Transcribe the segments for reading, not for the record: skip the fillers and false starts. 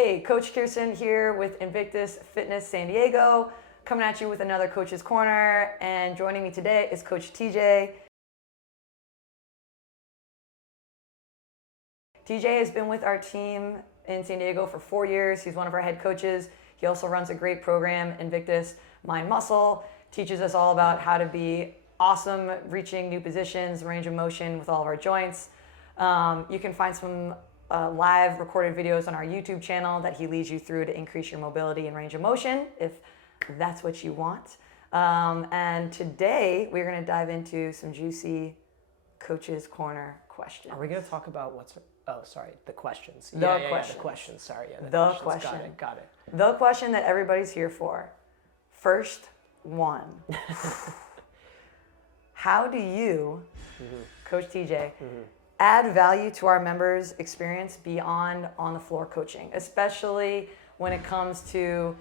Hey, Coach Kirsten here with Invictus Fitness San Diego, coming at you with another Coach's Corner, and joining me today is Coach TJ. TJ has been with our team in San Diego for 4 years. He's one of our head coaches. He also runs a great program, Invictus Mind Muscle, teaches us all about how to be awesome, reaching new positions, range of motion with all of our joints. You can find some live recorded videos on our YouTube channel that he leads you through to increase your mobility and range of motion, if that's what you want. And today we're going to dive into some juicy Coach's Corner questions. Are we going to talk about the questions. The questions, sorry. Yeah, the question. Got it. The question that everybody's here for. First one. How do you, Coach TJ, add value to our members' experience beyond on the floor coaching, especially when it comes to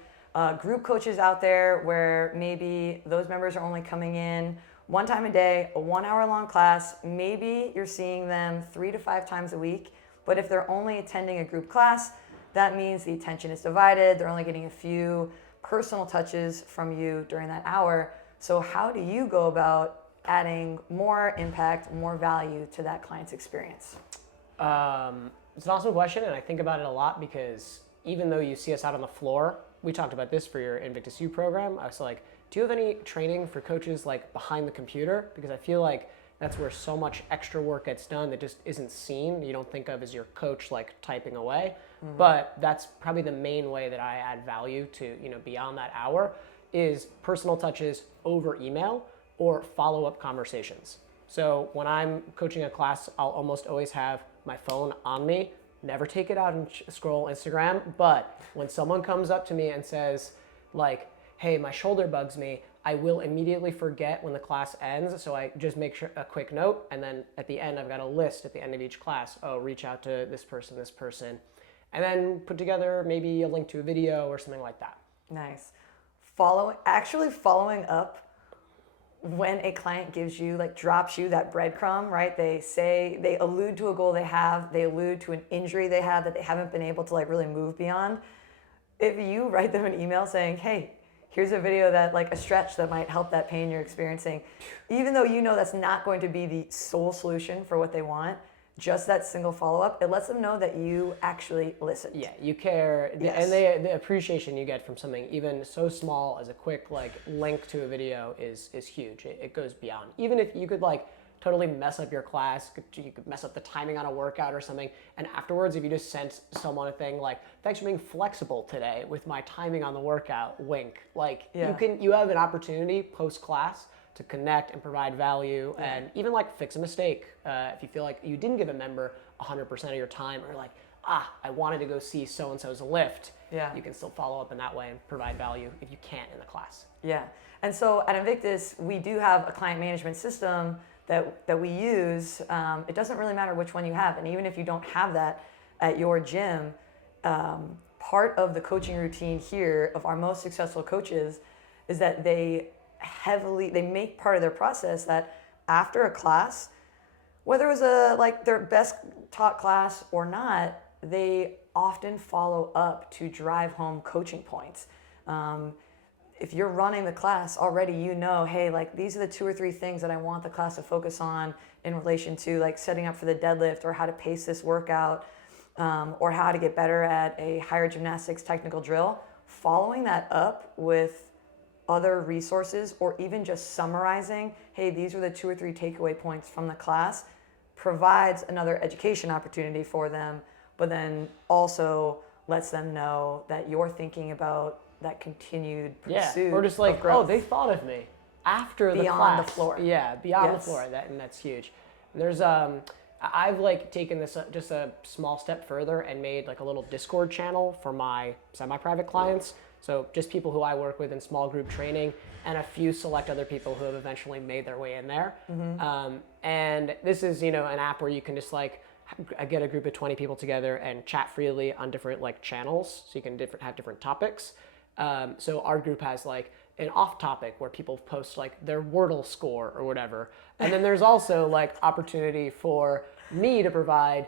group coaches out there where maybe those members are only coming in one time a day, a 1 hour long class. Maybe you're seeing them 3 to 5 times a week, but if they're only attending a group class, that means the attention is divided. They're only getting a few personal touches from you during that hour. So how do you go about adding more impact, more value to that client's experience? It's an awesome question, and I think about it a lot because even though you see us out on the floor, we talked about this for your Invictus U program. I was like, do you have any training for coaches like behind the computer? Because I feel like that's where so much extra work gets done that just isn't seen. You don't think of as your coach like typing away, but that's probably the main way that I add value to, beyond that hour is personal touches over email or follow-up conversations. So when I'm coaching a class, I'll almost always have my phone on me, never take it out and scroll Instagram, but when someone comes up to me and says like, hey, my shoulder bugs me, I will immediately forget when the class ends, so I just make sure a quick note, and then at the end, I've got a list at the end of each class. Oh, reach out to this person, and then put together maybe a link to a video or something like that. Nice. Following up when a client gives you, drops you that breadcrumb, right? They allude to a goal they allude to an injury they have that they haven't been able to really move beyond. If you write them an email saying, hey, here's a video that a stretch that might help that pain you're experiencing, even though that's not going to be the sole solution for what they want, just that single follow-up, it lets them know that you actually listened. Yeah, you care. Yes. And the appreciation you get from something even so small as a quick link to a video is huge. It goes beyond. Even if you could totally mess up your class, you could mess up the timing on a workout or something, and afterwards if you just sent someone a thing like, thanks for being flexible today with my timing on the workout, wink. You have an opportunity post-class to connect and provide value, and even fix a mistake. If you feel like you didn't give a member 100% of your time, or I wanted to go see so-and-so's lift, you can still follow up in that way and provide value if you can't in the class. Yeah, and so at Invictus, we do have a client management system that we use. It doesn't really matter which one you have, and even if you don't have that at your gym, part of the coaching routine here of our most successful coaches is that they make part of their process that after a class, whether it was their best taught class or not, they often follow up to drive home coaching points. If you're running the class already, hey, these are the 2 or 3 things that I want the class to focus on in relation to setting up for the deadlift, or how to pace this workout, or how to get better at a higher gymnastics technical drill. Following that up with other resources, or even just summarizing, hey, these are the 2 or 3 takeaway points from the class, provides another education opportunity for them, but then also lets them know that you're thinking about that continued pursuit. Or just of growth. Oh, they thought of me after the class. Beyond the floor. Yeah, beyond the floor, and that's huge. And there's I've taken this just a small step further and made a little Discord channel for my semi-private clients. So just people who I work with in small group training, and a few select other people who have eventually made their way in there. And this is an app where you can just get a group of 20 people together and chat freely on different channels, so you can have different topics. So our group has an off topic where people post their Wordle score or whatever. And then there's also opportunity for me to provide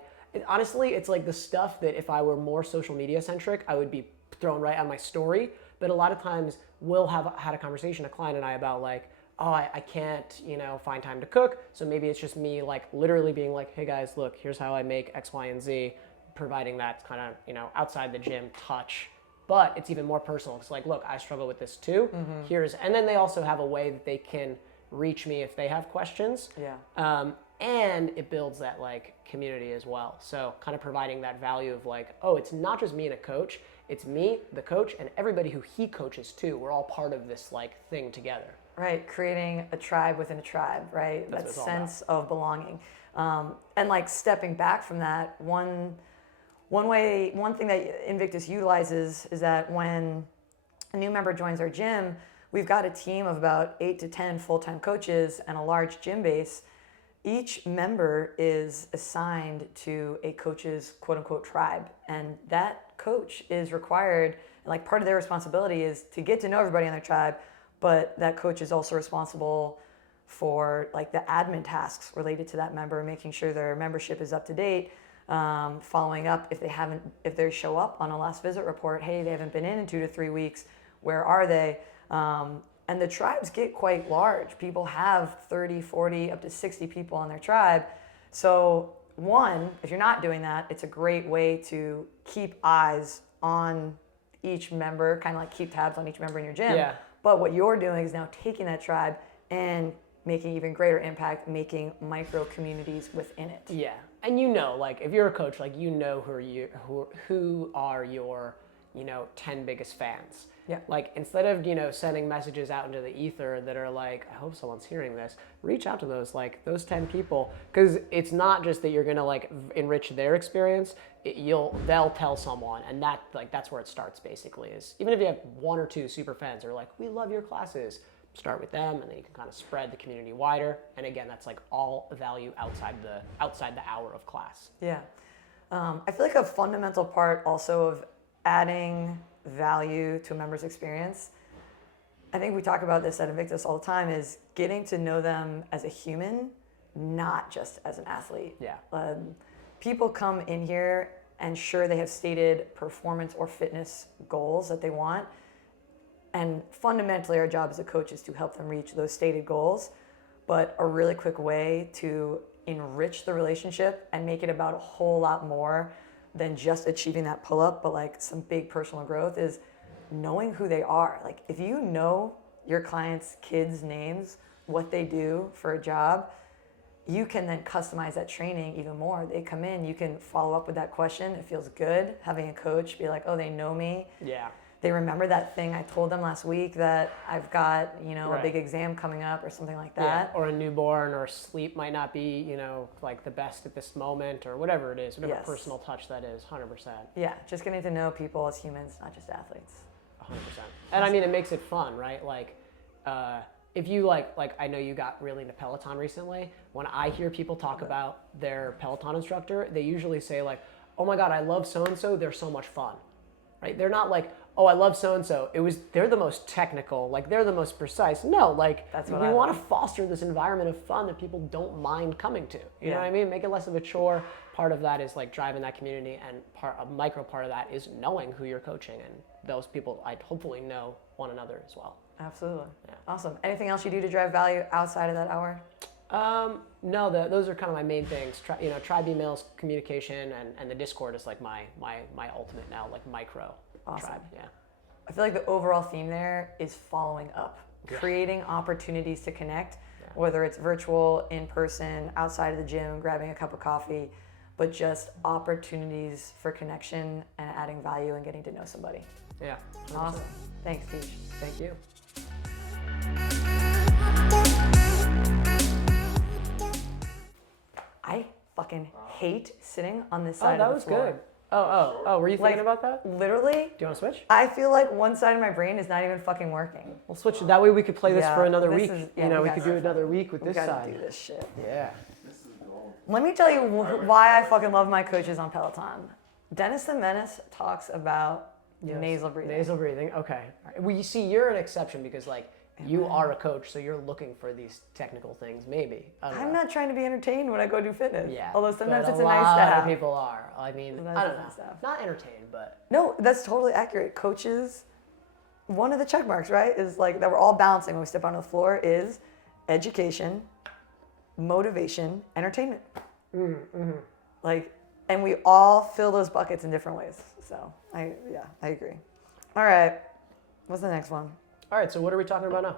Honestly, it's like the stuff that if I were more social media centric, I would be thrown right on my story. But a lot of times we'll have had a conversation, a client and I, about like, oh, I can't, find time to cook. So maybe it's just me like literally being like, hey guys, look, here's how I make X, Y, and Z, providing that kind of, outside the gym touch. But it's even more personal. It's like, look, I struggle with this too. And then they also have a way that they can reach me if they have questions. Yeah. And it builds that like community as well. So kind of providing that value of like, oh, it's not just me and a coach. It's me, the coach, and everybody who he coaches too. We're all part of this like thing together. Right, creating a tribe within a tribe, right? That sense of belonging. And like stepping back from that, one thing that Invictus utilizes is that when a new member joins our gym, we've got a team of about 8 to 10 full-time coaches and a large gym base. Each member is assigned to a coach's quote-unquote tribe, and that coach is required, like part of their responsibility is to get to know everybody in their tribe, but that coach is also responsible for like the admin tasks related to that member, making sure their membership is up to date, following up if they show up on a last visit report, hey, they haven't been in 2 to 3 weeks, where are they? And the tribes get quite large. People have 30, 40, up to 60 people on their tribe. So one, if you're not doing that, it's a great way to keep eyes on each member, kind of like keep tabs on each member in your gym. Yeah. But what you're doing is now taking that tribe and making even greater impact, making micro communities within it. Yeah. And like if you're a coach, like who are your 10 biggest fans. Yeah. Like instead of sending messages out into the ether that are like, I hope someone's hearing this, reach out to those 10 people, because it's not just that you're gonna like enrich their experience. They'll tell someone, and that's where it starts. Basically, is even if you have 1 or 2 super fans who are like, we love your classes, start with them, and then you can kind of spread the community wider. And again, that's like all value outside the hour of class. Yeah. I feel like a fundamental part also of adding value to a member's experience, I think we talk about this at Invictus all the time, is getting to know them as a human, not just as an athlete. Yeah. People come in here and sure, they have stated performance or fitness goals that they want, and fundamentally our job as a coach is to help them reach those stated goals. But a really quick way to enrich the relationship and make it about a whole lot more than just achieving that pull-up, but like some big personal growth, is knowing who they are. Like if you know your clients' kids' names, what they do for a job, you can then customize that training even more. They come in, you can follow up with that question. It feels good having a coach be like, oh, they know me. Yeah. They remember that thing I told them last week that I've got, Right. a big exam coming up or something like that. Yeah. Or a newborn, or sleep might not be, like the best at this moment, or whatever it is, whatever Yes. personal touch that is, 100%. Yeah, just getting to know people as humans, not just athletes. 100%. And I mean, it makes it fun, right? Like, if you like I know you got really into Peloton recently. When I hear people talk about their Peloton instructor, they usually say like, oh my God, I love so-and-so, they're so much fun, right? They're not like, oh, I love so-and-so, they're the most technical, like they're the most precise. No, like That's what we I want to love. foster this environment of fun that people don't mind coming to. You know Yeah. what I mean? Make it less of a chore. Part of that is like driving that community, and a micro part of that is knowing who you're coaching, and those people I'd hopefully know one another as well. Absolutely. Yeah. Awesome. Anything else you do to drive value outside of that hour? No, those are kind of my main things. Tribe emails, communication, and the Discord is like my ultimate now, like micro Awesome. tribe. Yeah. I feel like the overall theme there is following up, creating opportunities to connect, whether it's virtual, in person, outside of the gym, grabbing a cup of coffee, but just opportunities for connection and adding value and getting to know somebody. Yeah. 100%. Awesome. Thanks, Teach. Thank you. I fucking hate sitting on this Oh, side that of the was floor. good. Oh, were you thinking about that? Do Literally, you want to switch? I feel like one side of my brain is not even fucking working. We'll switch it. That way we could play this Yeah, for another this week. is- yeah, we we could gotta- do another week with We this gotta side. do this shit. Yeah. Let me tell you why I fucking love my coaches on Peloton. Dennis the Menace talks about nasal breathing. Nasal breathing. Okay. All right. Well, you see, you're an exception because like You are a coach, so you're looking for these technical things, maybe. I'm not trying to be entertained when I go do fitness. Yeah. Although sometimes but it's a nice to A lot have. of people are. I mean, Sometimes I don't it's know. nice to have. Not entertained, but. No, that's totally accurate. Coaches, one of the check marks, right, is like that we're all balancing when we step onto the floor is education, motivation, entertainment. Mm-hmm. Like, and we all fill those buckets in different ways. So I agree. All right, what's the next one? All right, so what are we talking about now?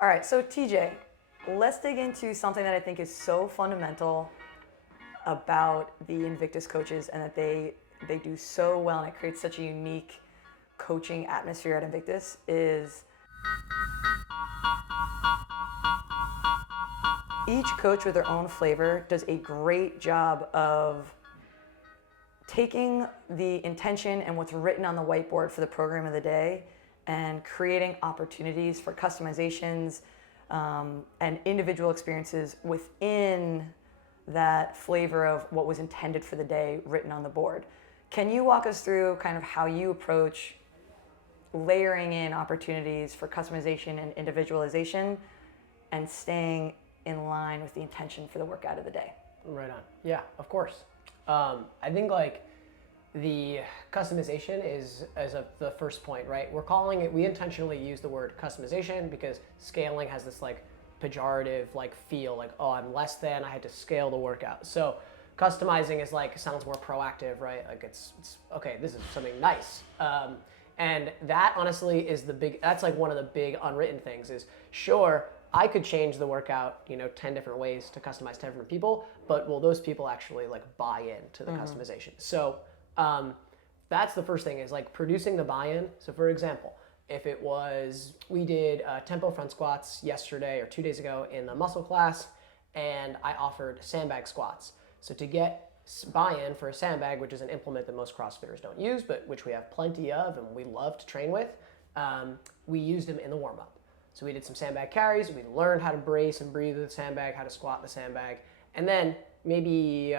All right, so TJ, let's dig into something that I think is so fundamental about the Invictus coaches and that they do so well and it creates such a unique coaching atmosphere at Invictus is each coach with their own flavor does a great job of taking the intention and what's written on the whiteboard for the program of the day and creating opportunities for customizations and individual experiences within that flavor of what was intended for the day written on the board. Can you walk us through kind of how you approach layering in opportunities for customization and individualization and staying in line with the intention for the workout of the day? Right on. Yeah, of course. I think like the customization is the first point, right? We're calling it, we intentionally use the word customization because scaling has this like pejorative like feel like, oh, I'm less than, I had to scale the workout. So customizing is like, sounds more proactive, right? Like it's okay, this is something nice. And that honestly is that's like one of the big unwritten things is, sure, I could change the workout, 10 different ways to customize to different people, but will those people actually like buy in to the customization? So that's the first thing is like producing the buy-in. So for example, if it was, we did tempo front squats yesterday or 2 days ago in the muscle class, and I offered sandbag squats. So to get buy-in for a sandbag, which is an implement that most CrossFitters don't use, but which we have plenty of and we love to train with, we used them in the warm-up. So we did some sandbag carries, we learned how to brace and breathe with the sandbag, how to squat the sandbag, and then maybe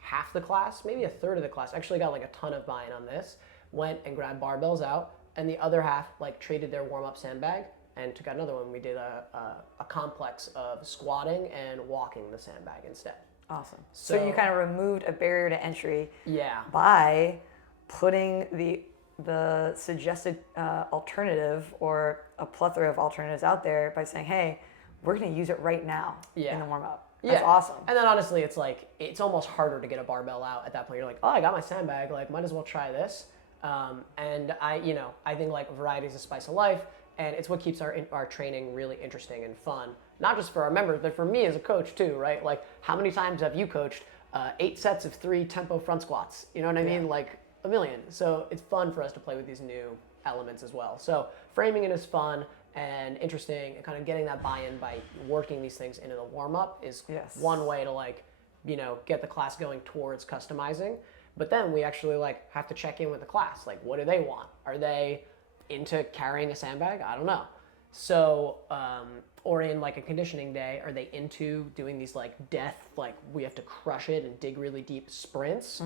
half the class, maybe a third of the class, actually got like a ton of buy-in on this, went and grabbed barbells out, and the other half like traded their warm-up sandbag and took out another one. We did a complex of squatting and walking the sandbag instead. Awesome. So you kind of removed a barrier to entry Yeah. by putting the suggested alternative or a plethora of alternatives out there by saying, hey, we're going to use it right now in the warm-up. That's awesome. And then honestly, it's like, it's almost harder to get a barbell out at that point. You're like, oh, I got my sandbag, like might as well try this. And I think like variety is the spice of life, and it's what keeps our training really interesting and fun. Not just for our members, but for me as a coach too, right? Like how many times have you coached 8 sets of 3 tempo front squats? You know what I mean? Like a million. So it's fun for us to play with these new elements as well. So framing it as fun and interesting and kind of getting that buy-in by working these things into the warm-up is one way to like, get the class going towards customizing. But then we actually like have to check in with the class. Like, what do they want? Are they into carrying a sandbag? I don't know. So, or in like a conditioning day, are they into doing these like like we have to crush it and dig really deep sprints?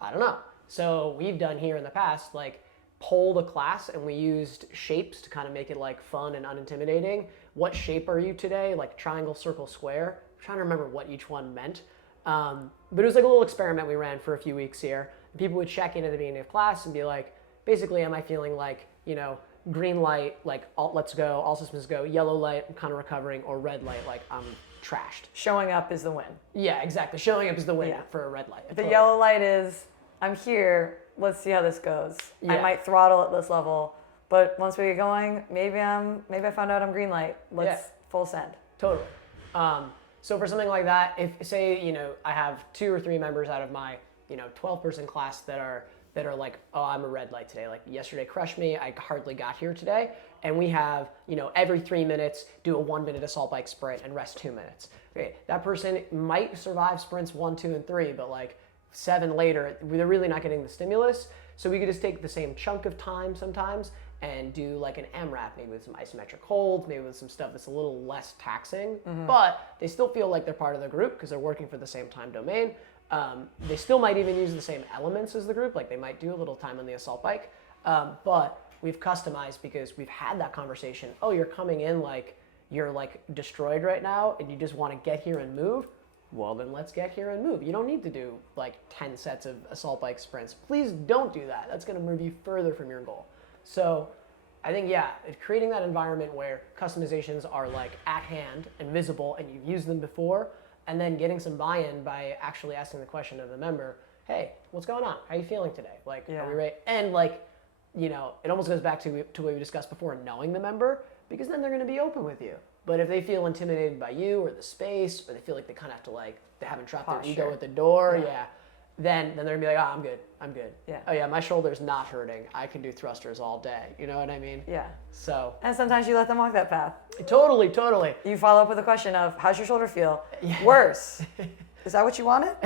I don't know. So we've done here in the past, like polled a class and we used shapes to kind of make it like fun and unintimidating. What shape are you today? Like triangle, circle, square. I'm trying to remember what each one meant. But it was like a little experiment we ran for a few weeks here. People would check in at the beginning of class and be like, basically, am I feeling like, green light, like let's go, all systems go, yellow light, I'm kind of recovering, or red light, like I'm trashed. Showing up is the win. Yeah, exactly. Showing up is the win for a red light. The yellow light is, I'm here, let's see how this goes. Yeah. I might throttle at this level, but once we get going, maybe I found out I'm green light. Let's full send. Totally. So for something like that, if say, I have 2 or 3 members out of my, 12-person class that are like, oh, I'm a red light today. Like yesterday crushed me. I hardly got here today. And we have, every 3 minutes, do a 1-minute assault bike sprint and rest 2 minutes. Okay, that person might survive sprints 1, 2, and 3, but like 7 later, they're really not getting the stimulus. So we could just take the same chunk of time sometimes and do like an AMRAP, maybe with some isometric holds, maybe with some stuff that's a little less taxing, but they still feel like they're part of the group because they're working for the same time domain. They still might even use the same elements as the group, like they might do a little time on the assault bike, but we've customized because we've had that conversation. Oh, you're coming in like you're like destroyed right now and you just want to get here and move. Well, then let's get here and move. You don't need to do like 10 sets of assault bike sprints. Please don't do that. That's going to move you further from your goal. So I think, creating that environment where customizations are like at hand and visible and you've used them before, and then getting some buy-in by actually asking the question of the member, hey, what's going on? How are you feeling today? Like, are we ready? And like, it almost goes back to what we discussed before, knowing the member, because then they're going to be open with you. But if they feel intimidated by you or the space, or they feel like they kind of have to like, they haven't dropped their ego at the door, then they're gonna be like, oh, I'm good. Yeah. Oh yeah, my shoulder's not hurting. I can do thrusters all day. You know what I mean? Yeah. So. And sometimes you let them walk that path. Totally. You follow up with a question of, how's your shoulder feel? Yeah. Worse. Is that what you wanted?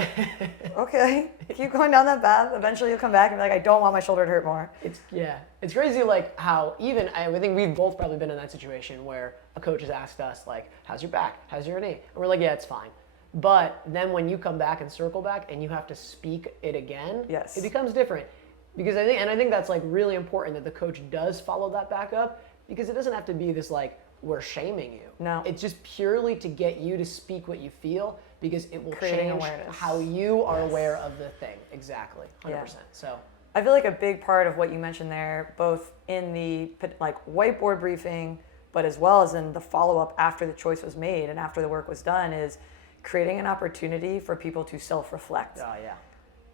Okay. Keep going down that path. Eventually you'll come back and be like, I don't want my shoulder to hurt more. It's crazy like how even, I think we've both probably been in that situation where a coach has asked us like, how's your back? How's your knee? And we're like, yeah, it's fine. But then when you come back and circle back and you have to speak it again, it becomes different. Because I think that's like really important that the coach does follow that back up, because it doesn't have to be this like, we're shaming you. No. It's just purely to get you to speak what you feel, because it will Creating change awareness. how you are aware of the thing. Exactly. 100%. Yeah. So I feel like a big part of what you mentioned there, both in the like whiteboard briefing, but as well as in the follow-up after the choice was made and after the work was done, is creating an opportunity for people to self-reflect. Oh yeah.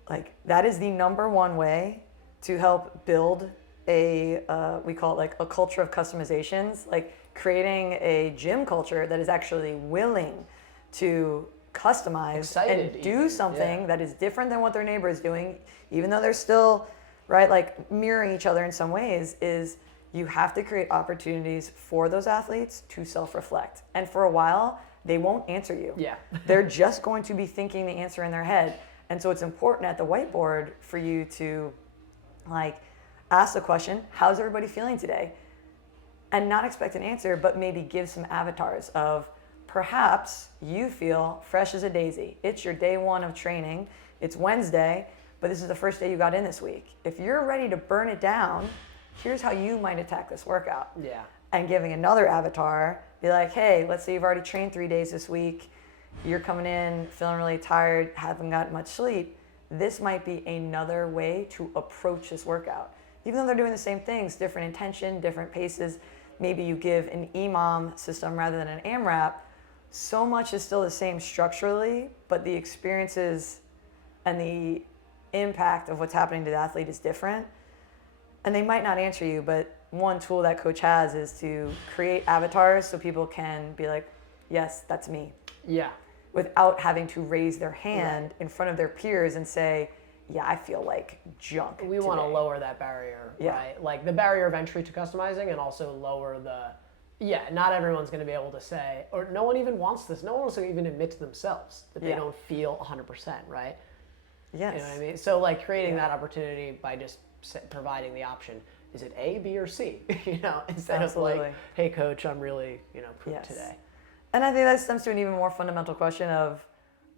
Like that is the number one way to help build a, we call it like a culture of customizations, like creating a gym culture that is actually willing to customize and do something that is different than what their neighbor is doing, even though they're still, right, like mirroring each other in some ways. Is you have to create opportunities for those athletes to self-reflect. And for a while, they won't answer you. Yeah. They're just going to be thinking the answer in their head. And so it's important at the whiteboard for you to like ask the question, how's everybody feeling today? And not expect an answer, but maybe give some avatars of, perhaps you feel fresh as a daisy. It's your day 1 of training. It's Wednesday, but this is the first day you got in this week. If you're ready to burn it down, here's how you might attack this workout. Yeah. And giving another avatar, be like, hey, let's say you've already trained 3 days this week. You're coming in feeling really tired, haven't gotten much sleep. This might be another way to approach this workout. Even though they're doing the same things, different intention, different paces. Maybe you give an EMOM system rather than an AMRAP. So much is still the same structurally, but the experiences and the impact of what's happening to the athlete is different. And they might not answer you, but one tool that coach has is to create avatars so people can be like, yes, that's me. Yeah. Without having to raise their hand in front of their peers and say, yeah, I feel like junk. We want to lower that barrier, right? Like the barrier of entry to customizing, and also lower not everyone's going to be able to say, or no one even wants this. No one wants to even admit to themselves that they don't feel 100%, right? Yes. You know what I mean? So like creating that opportunity by just providing the option, is it A, B, or C? You know, instead Absolutely. of like, hey coach, I'm really, you know, pooped today. And I think that stems to an even more fundamental question of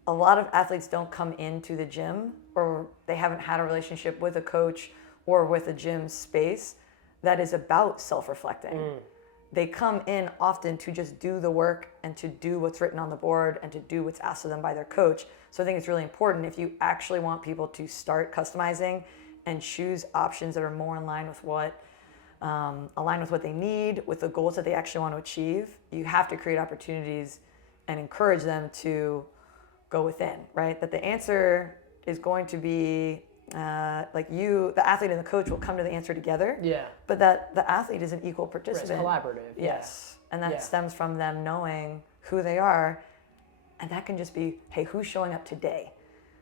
a lot of athletes don't come into the gym, or they haven't had a relationship with a coach or with a gym space that is about self-reflecting. They come in often to just do the work and to do what's written on the board and to do what's asked of them by their coach. So I think it's really important, if you actually want people to start customizing and choose options that are more in line with what they need, with the goals that they actually want to achieve, you have to create opportunities and encourage them to go within, right? That the answer is going to be the athlete and the coach will come to the answer together. Yeah. But that the athlete is an equal participant. It's collaborative. Yes. And that stems from them knowing who they are. And that can just be, hey, who's showing up today,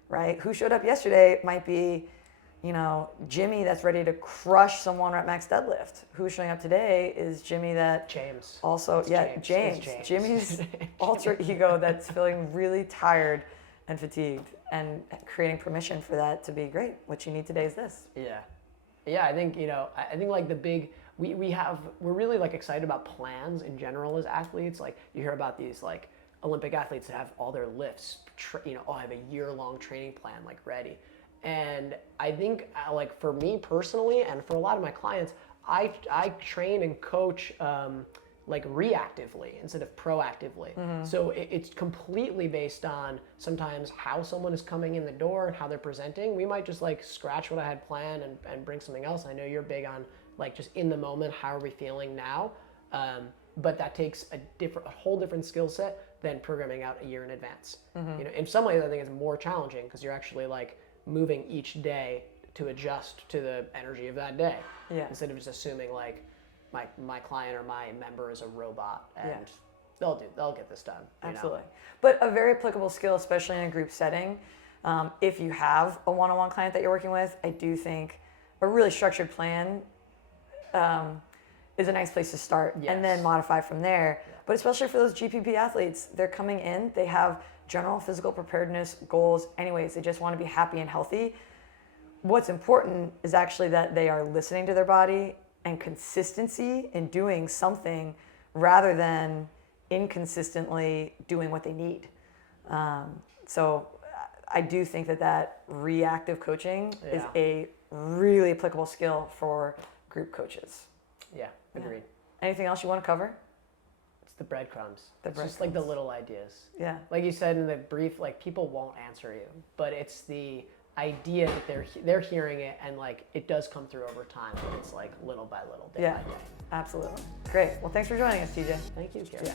right? Who showed up yesterday might be, you know, Jimmy that's ready to crush someone at max deadlift. Who's showing up today is Jimmy that James. Also, James. Jimmy's alter ego that's feeling really tired and fatigued, and creating permission for that to be great. What you need today is this. Yeah, I think, you know, I think like we're really like excited about plans in general as athletes. Like you hear about these like Olympic athletes that have all their lifts, I have a year-long training plan like ready. And I think like for me personally and for a lot of my clients, I train and coach like reactively instead of proactively. So it's completely based on sometimes how someone is coming in the door and how they're presenting. We might just like scratch what I had planned and bring something else. I know you're big on like just in the moment, how are we feeling now? But that takes a whole different skill set than programming out a year in advance. You know, in some ways I think it's more challenging because you're actually like moving each day to adjust to the energy of that day. Instead of just assuming like my client or my member is a robot and they'll get this done. Absolutely. But a very applicable skill, especially in a group setting. If you have a one-on-one client that you're working with, I do think a really structured plan is a nice place to start, and then modify from there. But especially for those GPP athletes, they're coming in, they have general physical preparedness goals anyways, they just want to be happy and healthy. What's important is actually that they are listening to their body and consistency in doing something rather than inconsistently doing what they need. So I do think that reactive coaching is a really applicable skill for group coaches. Yeah, agreed. Anything else you want to cover? It's the breadcrumbs. Just like the little ideas. Yeah. Like you said in the brief, like people won't answer you, but it's the idea that they're hearing it, and like it does come through over time. It's like little by little, day by day. Absolutely. Great. Well, thanks for joining us, TJ. Thank you, Gary. Yeah.